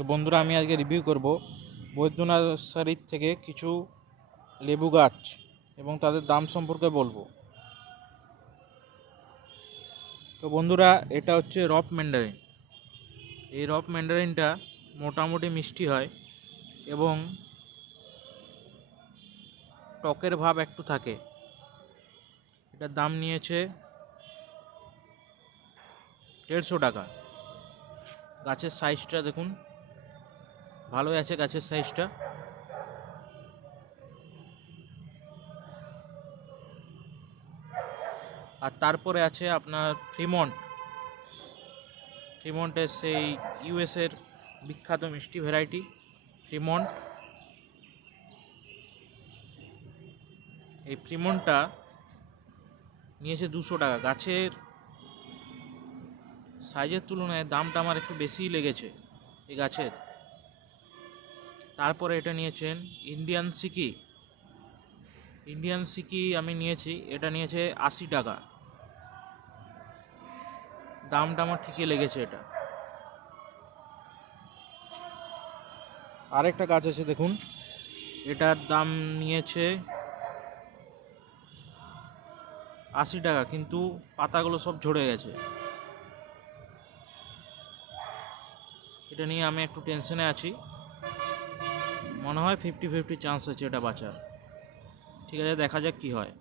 তো বন্ধুরা, আমি আজকে রিভিউ করব বৈদ্য নার্সারির থেকে কিছু লেবু গাছ এবং তাদের দাম সম্পর্কে বলবো। তো বন্ধুরা, এটা হচ্ছে রক ম্যান্ডারিন। এই রক ম্যান্ডারিনটা মোটামুটি মিষ্টি হয় এবং টকের ভাব একটু থাকে। এটার দাম নিয়েছে 150 টাকা। গাছের সাইজটা দেখুন, ভালোই আছে গাছের সাইজটা। আর তারপরে আছে আপনার ফ্রিমন্টের সেই ইউএসের বিখ্যাত মিষ্টি ভ্যারাইটি ফ্রিমন্ট। এই ফ্রিমন্টটা নিয়েছে 200 টাকা। গাছের সাইজের তুলনায় দামটা আমার একটু বেশিই লেগেছে এই গাছের। তারপরে এটা নিয়েছেন ইন্ডিয়ান সিকি আমি নিয়েছি, এটা নিয়েছে 80 টাকা। দামটা আমার ঠিকই লেগেছে এটা। আরেকটা গাছ আছে দেখুন, এটার দাম নিয়েছে 80 টাকা, কিন্তু পাতাগুলো সব ঝরে গেছে। এটা নিয়ে আমি একটু টেনশনে আছি, মনে হয় 50-50 চান্স আছে এটা বাঁচার। ঠিক আছে, দেখা যাক কি হয়।